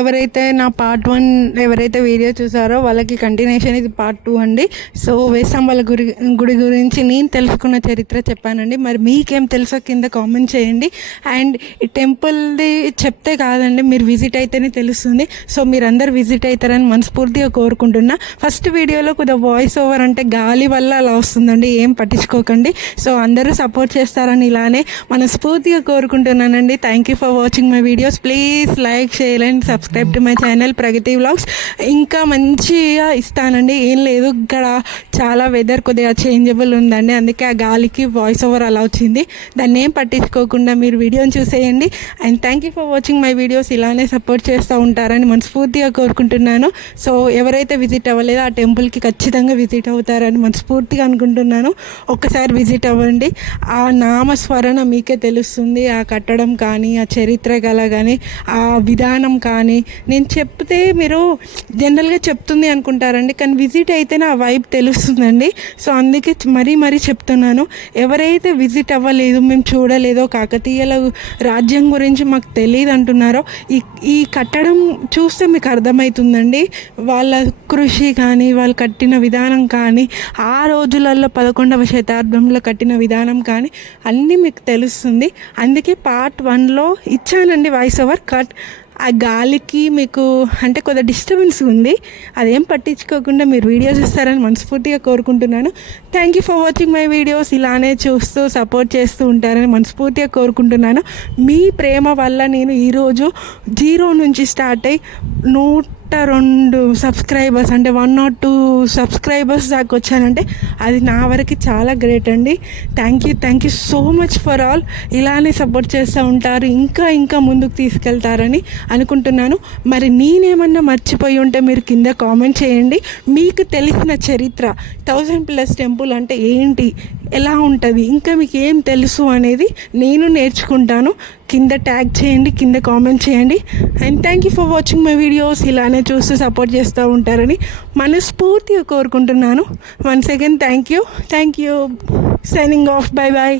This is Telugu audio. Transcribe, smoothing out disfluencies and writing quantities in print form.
ఎవరైతే నా పార్ట్ 1 ఎవరైతే వీడియో చూసారో వాళ్ళకి కంటిన్యూషన్ ఇది పార్ట్ 2 అండి. సో వేస్తంభాల గుడి గురించి నేను తెలుసుకున్న చరిత్ర చెప్పానండి. మరి మీకేం తెలుసో కింద కామెంట్ చేయండి. అండ్ ఈ టెంపుల్ది చెప్తే కాదండి, మీరు విజిట్ అయితేనే తెలుస్తుంది. సో మీరందరూ విజిట్ అవుతారని మనస్ఫూర్తిగా కోరుకుంటున్నా. ఫస్ట్ వీడియోలో కొద్దిగా వాయిస్ ఓవర్ అంటే గాలి వల్ల అలా వస్తుందండి, ఏం పట్టించుకోకండి. సో అందరూ సపోర్ట్ చేస్తారని ఇలానే మనస్ఫూర్తిగా కోరుకుంటున్నానండి. Thank you for watching my videos. Please like, share and subscribe to my channel Pragati vlogs. ఇంకా మంచిగా ఇస్తానండి, ఏం లేదు, ఇక్కడ చాలా వెదర్ కొద్దిగా చేంజబుల్ ఉందండి, అందుకే ఆ గాలికి వాయిస్ ఓవర్ అలా వచ్చింది. దాన్ని ఏం పట్టించుకోకుండా మీరు వీడియోని చూసేయండి. And thank you for watching my videos. ఇలానే సపోర్ట్ చేస్తూ ఉంటారని మనస్ఫూర్తిగా కోరుకుంటున్నాను. సో ఎవరైతే విజిట్ అవ్వలేదో ఆ టెంపుల్కి ఖచ్చితంగా విజిట్ అవుతారని మనస్ఫూర్తిగా అనుకుంటున్నాను. ఒక్కసారి విజిట్ అవ్వండి, ఆ నామస్మరణ మీకే తెలుస్తుంది. ఆ కట్టడం కానీ, ఆ చరిత్ర గల కానీ, ఆ విధానం కానీ నేను చెప్తే మీరు జనరల్గా చెప్తుంది అనుకుంటారండి, కానీ విజిట్ అయితేనే ఆ వైబ్ తెలుస్తుందండి. సో అందుకే మరీ చెప్తున్నాను, ఎవరైతే విజిట్ అవ్వలేదు, మేము చూడలేదో, కాకతీయుల రాజ్యం గురించి మాకు తెలియదు అంటున్నారో, ఈ కట్టడం చూస్తే మీకు అర్థమవుతుందండి. వాళ్ళ కృషి కానీ, వాళ్ళు కట్టిన విధానం కానీ, ఆ రోజులలో 11వ శతాబ్దంలో కట్టిన విధానం కానీ అన్నీ మీకు తెలుస్తుంది. అందుకే పార్ట్ 1లో ఇచ్చానండి వాయిస్ ఓవర్. ఆ గాలికి మీకు అంటే కొద్దిగా డిస్టర్బెన్స్ ఉంది, అదేం పట్టించుకోకుండా మీరు వీడియో చూస్తారని మనస్ఫూర్తిగా కోరుకుంటున్నాను. Thank you for watching my videos. ఇలానే చూస్తూ సపోర్ట్ చేస్తూ ఉంటారని మనస్ఫూర్తిగా కోరుకుంటున్నాను. మీ ప్రేమ వల్ల నేను ఈరోజు 0 నుంచి స్టార్ట్ అయ్యి 102 సబ్స్క్రైబర్స్ అంటే 102 సబ్స్క్రైబర్స్ దాకా వచ్చానంటే అది నా వరకు చాలా గ్రేట్ అండి. Thank you so much for all. ఇలానే సపోర్ట్ చేస్తూ ఉంటారు, ఇంకా ముందుకు తీసుకెళ్తారని అనుకుంటున్నాను. మరి నేనేమన్నా మర్చిపోయి ఉంటే మీరు కింద కామెంట్ చేయండి. మీకు తెలిసిన చరిత్ర 1000+ టెంపుల్ అంటే ఏంటి, ఎలా ఉంటుంది, ఇంకా మీకు ఏం తెలుసు అనేది నేను నేర్చుకుంటాను. కింద ట్యాగ్ చేయండి, కింద కామెంట్ చేయండి. And thank you for watching my videos. ఇలానే చూస్తూ సపోర్ట్ చేస్తూ ఉంటారని మనస్ఫూర్తిగా కోరుకుంటున్నాను. Once again thank you. Signing off. Bye bye.